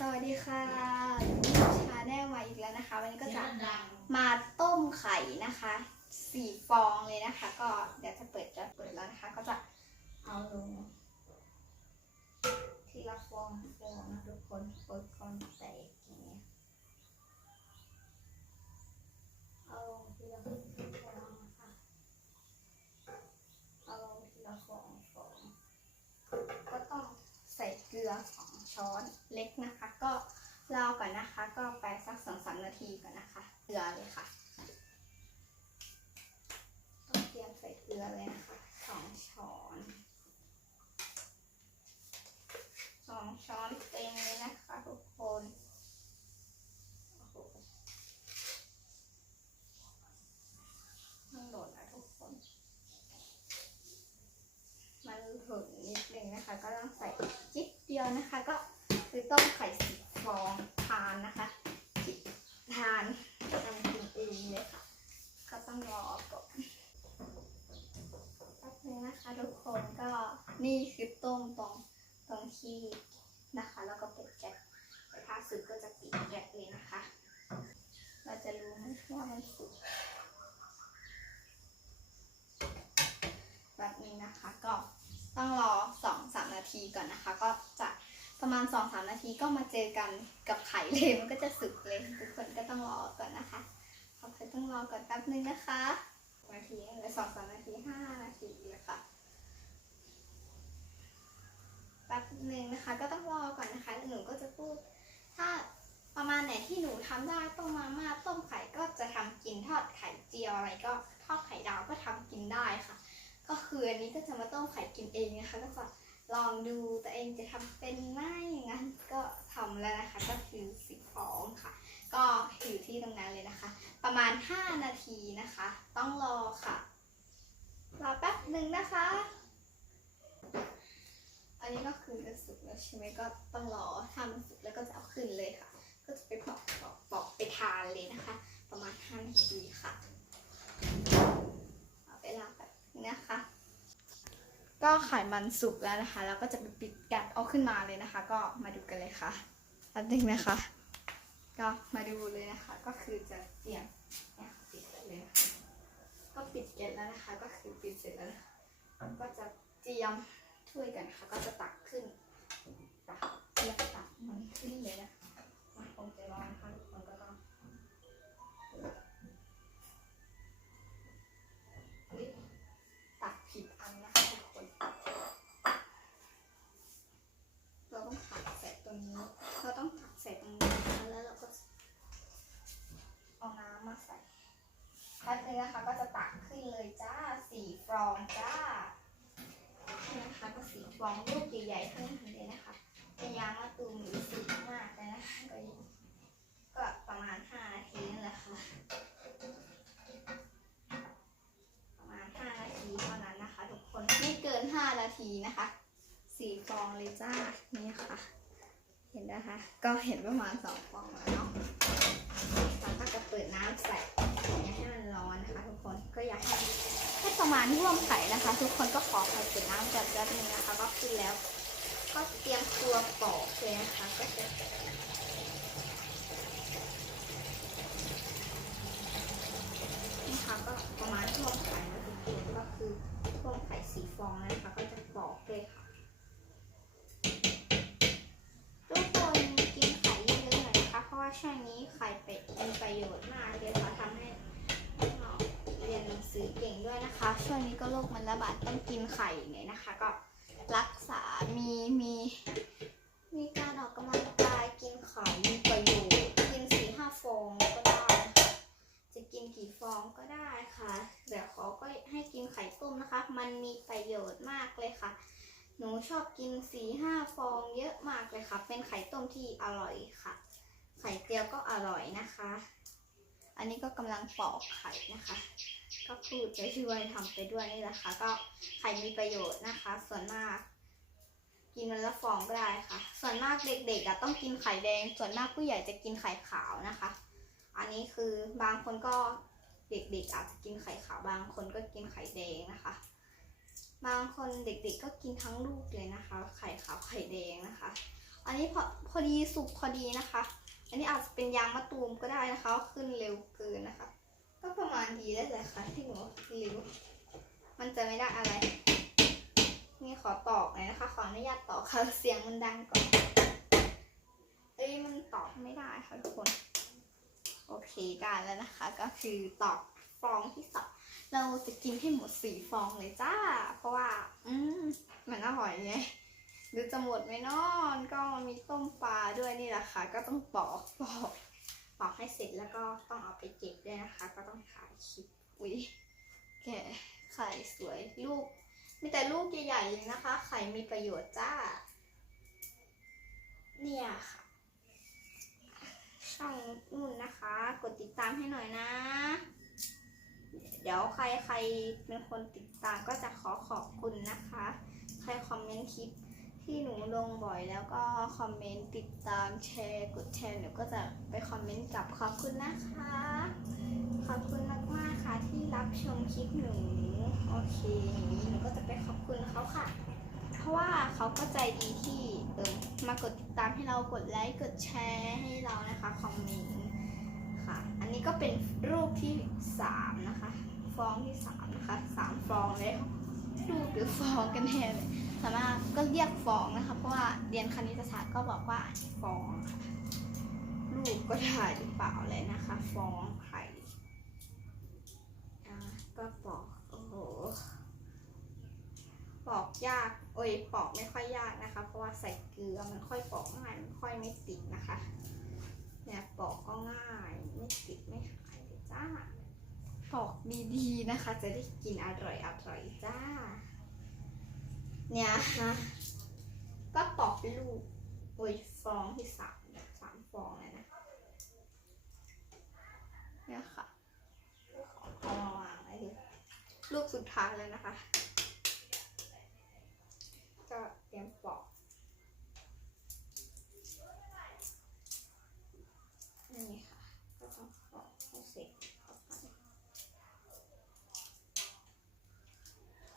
สวัสดีค่ะชาแนลมาอีกแล้วนะคะ วันนี้ก็จะมาต้มไข่นะคะสี่ฟองเลยนะคะ ก็เดี๋ยวจะเปิดจะเปิดแล้วนะคะ ก็จะเอาลงทีละฟองฟองนะทุกคนเปิดก่อนใส่กอย่างเงี้ยเอาลงทีละฟองนะคะเอาลงทีละฟองฟอง ก็ต้องใส่เก ลือสองช้อนเล็กนะคะ ก็รอก่อนนะคะ ก็ไปสักสองสามนาทีก่อนนะคะเกลือเลยค่ะต้องเตรียมใส่เกลือเลยนะคะสองช้อนสองช้อนเต็มเลยนะคะทุกคนโอ้โหมันหล่นนะทุกคน มันถึงนิดนึงนะคะ ก็ต้องใส่ ดียวนะคะ ก็คือต้มไข่สิบฟองทานนะคะทานทำกินเองเลยค่ะ ก็ต้องรอก่อนแป๊บนึงนะคะทุกคนก็นี่คือต้มตรงตรงที่นะคะ แล้วก็เปิดแก๊สแต่ถ้าสุกก็จะปิดแก๊สเลยนะคะ เราจะรู้ว่ามันสุกแบบนี้นะคะก็ต้องรอสองสามนาทีก่อนนะคะ ก็ ประมาณสองสามนาทีก็มาเจอกันกับไข่เลยมันก็จะสุกเลยทุกคนก็ต้องรอก่อนนะคะขอไปต้องรอก่อนแป๊บนึงนะคะนาทีหรือสองสามนาทีห้านาทีเลยค่ะแป๊บนึงนะคะ ก็ต้องรอก่อนนะคะหนูก็จะพูด ถ้าประมาณไหนที่หนูทำได้ต้มมาม่าต้มไข่ก็จะทำกินทอดไข่เจียวอะไรก็ทอดไข่ดาวก็ทำกินได้ค่ะ ก็คืออันนี้ก็จะมาต้มไข่กินเองนะคะก็จะ ลองดูตัวเองจะทำเป็นไหมอย่างนั้นก็ทำแล้วนะคะ ก็คือสิบฟองค่ะ ก็อยู่ที่ตรงนั้นเลยนะคะ ประมาณ 5 นาทีนะคะ ต้องรอค่ะรอแป๊บหนึ่งนะคะ อันนี้ก็คือจะสุกแล้วใช่ไหมก็ต้องรอถ้าสุกแล้วก็จะเอาขึ้นเลยค่ะ ก็จะไปปอกปอกปอกไปทานเลยนะคะ ประมาณ5นาทีค่ะ เอาเวลาแบบนี้นะคะ ก็ไขมันสุกแล้วนะคะ แล้วก็จะไปปิดแก๊สเอาขึ้นมาเลยนะคะ ก็มาดูกันเลยค่ะแป๊บนึงนะคะ ก็มาดูเลยนะคะ ก็คือจะเตรียมเนี่ยปิดเลยก็ปิดแก๊สแล้วนะคะ ก็คือปิดเสร็จแล้วนะคะก็จะเตรียมถ้วยกันค่ะ ก็จะตักขึ้นตักเรียมตักมันขึ้นเลยนะคะ นึงนะคะก็จะตักขึ้นเลยจ้าสี่ฟองจ้านี่นะคะก็สี่ฟองลูกใหญ่ๆทั้งนั้นเลยนะคะเป็นยางมะตูมหรือสุกมากเลยนะคะก็ก็ประมาณห้านาทีนั่นแหละค่ะประมาณ5นาทีเท่านั้นนะคะ ทุกคนไม่เกิน5นาทีนะคะสี่ฟองเลยจ้านี่ค่ะ เห็นนะคะ ก็เห็นประมาณ2ฟองแล้วเนาะ ประมาณท่วมไข่นะคะ ทุกคนก็ขอไปเปิดน้ำก่อนแป๊บนึงนะคะ ก็ขึ้นแล้ว ก็เตรียมตัวปอกเลยนะคะ ก็จะนี่ค่ะก็ประมาณท่วมไข่นะทุกคนก็คือท่วมไข่สีฟองนะคะ ก็จะปอกเลยค่ะทุกคนกินไข่เยอะๆหน่อยนะคะ เพราะว่าช่วงนี้ไข่เป็ดมีประโยชน์มากเลยค่ะทำให้น้องๆเรียนหนังสือเก่ง ด้วยนะคะ ช่วงนี้ก็โรคมันระบาดต้องกินไข่เนี่ยนะคะ ก็รักษา มีมีมีการออกกำลังกายกินไข่มีประโยชน์กินสี่ห้าฟองก็ได้นะคะจะกินกี่ฟองก็ได้ค่ะแต่ขอก็ให้กินไข่ต้มนะคะ มันมีประโยชน์มากเลยค่ะ หนูชอบกินสี่ห้าฟองเยอะมากเลยค่ะ เป็นไข่ต้มที่อร่อยค่ะ ไข่เจียวก็อร่อยนะคะ อันนี้ก็กำลังปอกไข่นะคะ ก็พูดไปด้วยทำไปด้วยนี่แหละค่ะ ก็ไข่มีประโยชน์นะคะ ส่วนมาก กินวันละฟองก็ได้ค่ะ ส่วนมากเด็กๆอะต้องกินไข่แดง ส่วนมากผู้ใหญ่จะกินไข่ขาวนะคะ อันนี้คือบางคนก็เด็กๆอาจจะกินไข่ขาวบางคนก็กินไข่แดงนะคะ บางคนเด็กๆก็กินทั้งลูกเลยนะคะ ไข่ขาวไข่แดงนะคะ อันนี้พอพอดีสุกพอดีนะคะ อันนี้อาจจะเป็นยางมะตูมก็ได้นะคะขึ้นเร็วเกินนะคะ ก็ประมาณดีได้เลยค่ะที่หนูรีวิวมันจะไม่ได้อะไร นี่ขอตอกหน่อยนะคะ ขออนุญาตตอกค่ะเสียงมันดังก่อนเอ้ยมันตอกไม่ได้ค่ะทุกคน โอเคได้แล้วนะคะ ก็คือตอกฟองที่สองเราจะกินให้หมดสี่ฟองเลยจ้า เพราะว่า อืมมันอร่อยไงหรือจะหมดไหมนอนก็มีต้มปลาด้วยนี่แหละค่ะ ก็ต้องปอกปอก ปอกให้เสร็จแล้วก็ต้องเอาไปเก็บด้วยนะคะ ก็ต้องถ่ายคลิปอุ้ยแกไข่สวยลูก มีแต่ลูกใหญ่ๆเลยนะคะ ไข่มีประโยชน์จ้า เนี่ยค่ะ ช่องนุ่นนะคะ กดติดตามให้หน่อยนะ เดี๋ยวใครใครเป็นคนติดตามก็จะขอขอบคุณนะคะ ใครคอมเมนต์คลิป ที่หนูลงบ่อยแล้วก็คอมเมนต์ติดตามแชร์กดแชร์หนูก็จะไปคอมเมนต์กลับขอบคุณนะคะ ขอบคุณมากๆค่ะที่รับชมคลิปหนูโอเคหนูก็จะไปขอบคุณเขาค่ะ เพราะว่าเขาก็ใจดีที่เออมากดติดตามให้เรากดไลค์กดแชร์ให้เรานะคะคอมเมนต์ค่ะ อันนี้ก็เป็นรูปที่สามนะคะ ฟองที่สามนะคะสามฟองแล้วรูปหรือฟองกันแน่เลย สามารถก็เรียกฟองนะคะ เพราะว่าเรียนคณิตศาสตร์ก็บอกว่าฟองค่ะรูปก็ได้หรือเปล่าเลยนะคะฟองไข่ก็ปอกโอ้โหปอกยากโอ้ยปอกไม่ค่อยยากนะคะ เพราะว่าใส่เกลือมันค่อยปอกง่ายมันค่อยไม่ติดนะคะ เนี่ยปอกก็ง่าย ไม่ติดไม่หายเลยจ้าปอกดีๆนะคะ จะได้กินอร่อยอร่อยจ้า เนี่ยฮะก็ปอกเป็นลูกโอ้ยฟองที่สามสามฟองเลยนะ เนี่ยค่ะเอามาวางไว้ลูกสุดท้ายเลยนะคะ ก็เตรียมปอกนี่ค่ะ ก็ต้องปอกให้เสร็จเข้าไป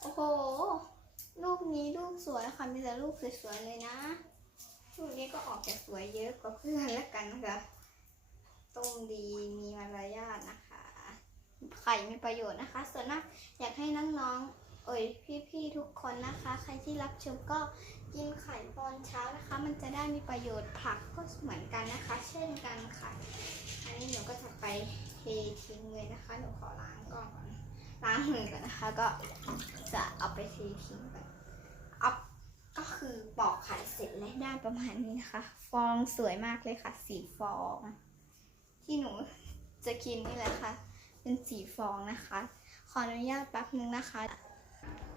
โอ้โห นี้ลูกสวยค่ะ มีแต่ลูกสวยๆเลยนะ ลูกนี้ก็ออกจะสวยเยอะกว่าเพื่อนแล้วกันนะคะต้มดี มีมารยาทนะคะ ไข่มีประโยชน์นะคะ ส่วนมากอยากให้น้องๆ เอ่ยพี่ๆ ทุกคนนะคะ ใครที่รับชมก็กินไข่ตอนเช้านะคะ มันจะได้มีประโยชน์ผักก็เหมือนกันนะคะ เช่นกันค่ะ อันนี้หนูก็จะไปเททิ้งเลยนะคะ หนูขอล้างก่อนล้างมือก่อนนะคะ ก็จะเอาไปเททิ้งก่อน ก็คือปอกไข่เสร็จแล้วได้ประมาณนี้นะคะ ฟองสวยมากเลยค่ะ สีฟอง ที่หนูจะกินนี่แหละค่ะ เป็นสีฟองนะคะ ขออนุญาตแป๊บนึงนะคะ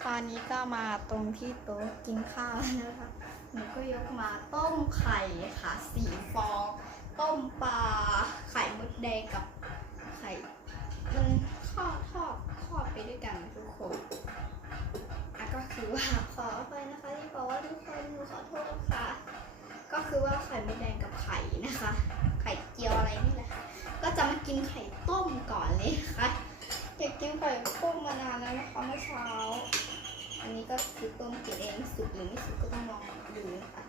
ตอนนี้ก็มาตรงที่โต๊ะกินข้าวแล้วนะคะ หนูก็ยกมาต้มไข่ค่ะสีฟอง ต้มปลาไข่มดแดงกับไข่มันทอดทอดทอดไปด้วยกันทุกคน ก็คือว่าขอไปนะคะที่บอกว่าทุกคนหนูขอโทษค่ะ ก็คือว่าไข่มดแดงกับไข่นะคะ ไข่เจียวอะไรนี่แหละค่ะก็จะมากินไข่ต้มก่อนเลยนะคะอยากกินไข่ต้มมานานแล้วนะคะเมื่อเช้า อันนี้ก็คือต้มกินเองสุกหรือไม่สุกก็ต้องลองดูนะคะ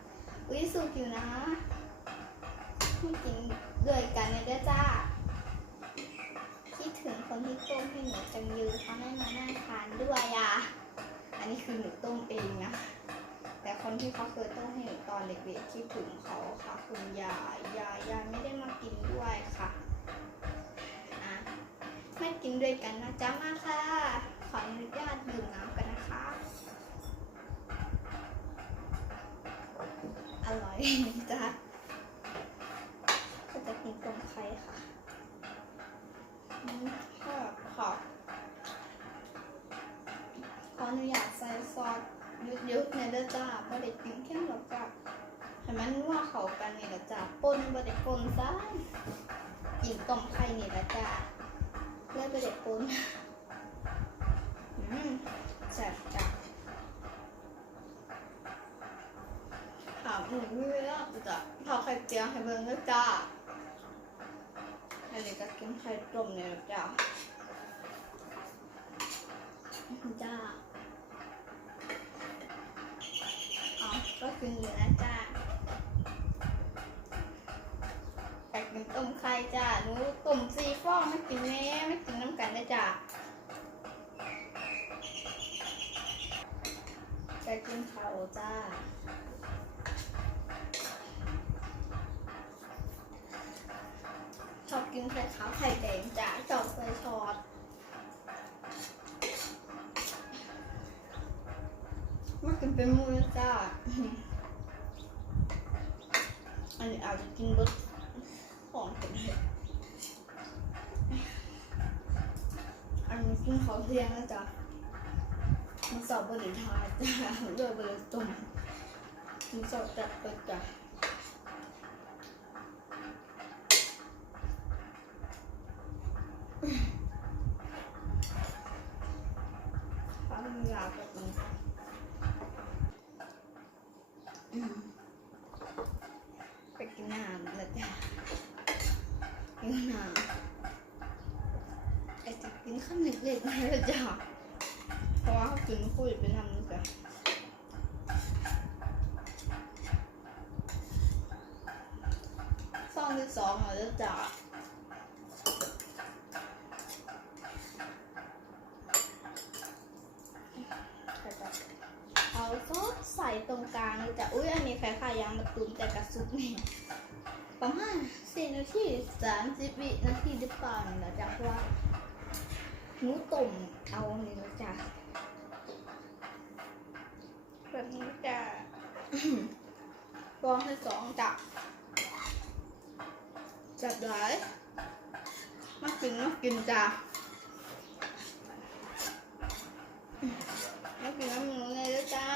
อุ้ยสุกอยู่นะไม่กินด้วยกันเลยด้จ้าคิดถึงคนที่ต้มให้หนูจังยืนเขาให้มานั่งทานด้วยอะ อันนี้คือหนูต้มเองนะ แต่คนที่เขาเคยต้มให้หนูตอน เด็กๆคิดถึงเขาค่ะ คุณยายยายยายไม่ได้มากินด้วยค่ะอะไม่กินด้วยกันนะจ๊ะมาค่ะ ขออนุญาตดื่มน้ำกันนะคะ อร่อยจ้ะก็จะกินต้มไข่ค่ะอืมก็ขอขออนุญาตใส่ซอสยุดๆในเด้อจ้าบ่ได้กินแค่หรอกจ้ะให้ มันนัวเข้ากันนี่ละจ้ะปนบ่ได้ปนซะกินต้มไข่นี่ละจ้ะเลยบ่ได้ปนอืมแซ่บจ้ะถามหนูไม่เวลาจ้ะทอดไข่เจียวให้เบิ่งเด้อจ้าอันนี้ก็กินไข่ต้มเนี่ยละจ้ะจ้าอ๋อก็คืออยู่นะจ้า ต้มไข่ จ้าหนูต้มซีฟองไม่กินแม่ไม่กินน้ำกันนะจ้าจะกินข้าวจ้าชอบกินไข่ขาวไข่แดงจ้าชอบใส่ซอสมากินเป็นมือจ้าอันนี้อาจจะกินรสของเป็นเห็ด อันเข้าเพียงนะจ๊ะมันสอบบริทายจ้ะเลือกบริตุ่มมันสอบจัดไปจ้ะฟ้ามันยาวแบบนี้อืม ไปกินน้ำแล้วจ้ะกินน้ำไอ้จะกินข้าว เล็กๆนะแล้จ้ะเพราะว่าเขากินคุยไปทำนะจ้ะซองที่สองแล้วจ้ะเอาซอสใส่ตรงกลางเลยจ้ะอุ้ยอันนี้คล้ายๆยางมะตูมแต่กระซุปเนี่ยประมาณสี่นาทีสามสิบวินาทีหรือเปล่าเนี่ยนะจ๊ะ หนูต้มเอานี่นะจ๊ะแบบนี้จะฟองที่สองจ้ะจับหลายมากินมากินจ้ะมากินน้ำหนูเลยด้วยจ้า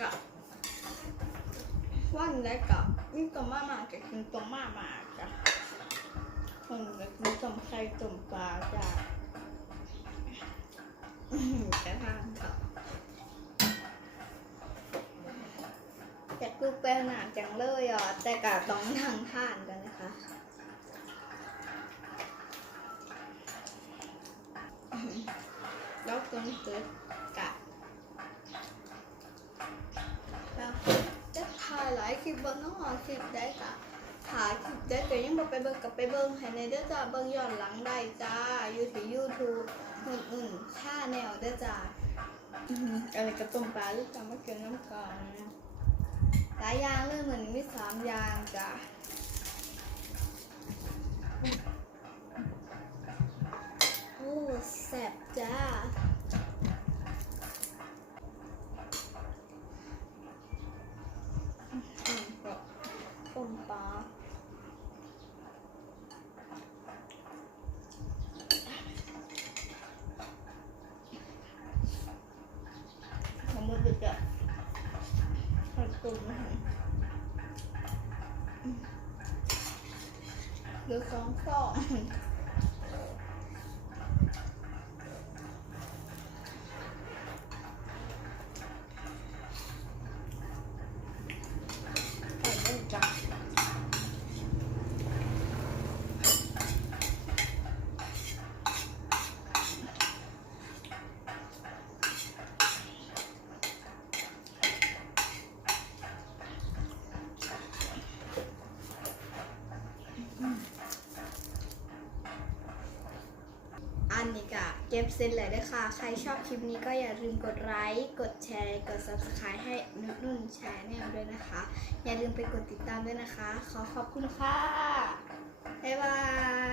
กับ วันแรกกับนี่ตัวมามากับกินตัวมามาจ้ะคนแบบกินต้มไข่ต้มปลาจ้ะจะทานกับอยากดูแปลหนาจังเลยอะแต่กะต้องทางทานกันนะคะแล้วตัวนี้คือกะ แล้วจะถ่ายห ลายคลิปเบิ้งน้องหอคลิปได้จ้ะถ่ายคลิปได้แต่ยังบ่ไปเบิ่งกับไปเบิ่งให้ในเด้อจ้าเบิ่งย้อนหลังได้จ้าอยู่ที่ YouTube อื่นๆค่าแนวเด้อจ้าอะไรกระตุ้มปลาหรือจะมาเกี่ยวน้ำก่อนหลายยางเลยเหมือนมีสามยางจ้ะโอ้แซ่บจ้า อืมก็ต้มปลาของมือดึกอะทอด ตุ่มนะเหลือสองฟองใส่ได้จ้ะ อันนี้ ก็เก็บเสร็จแล้วด้วยค่ะ ใครชอบคลิปนี้ก็อย่าลืมกดไลค์ กดแชร์ กด subscribe ให้นุ่นนุ่นแชร์แนลด้วยนะคะ อย่าลืมไปกดติดตามด้วยนะคะ ขอขอบคุณค่ะ บ๊ายบาย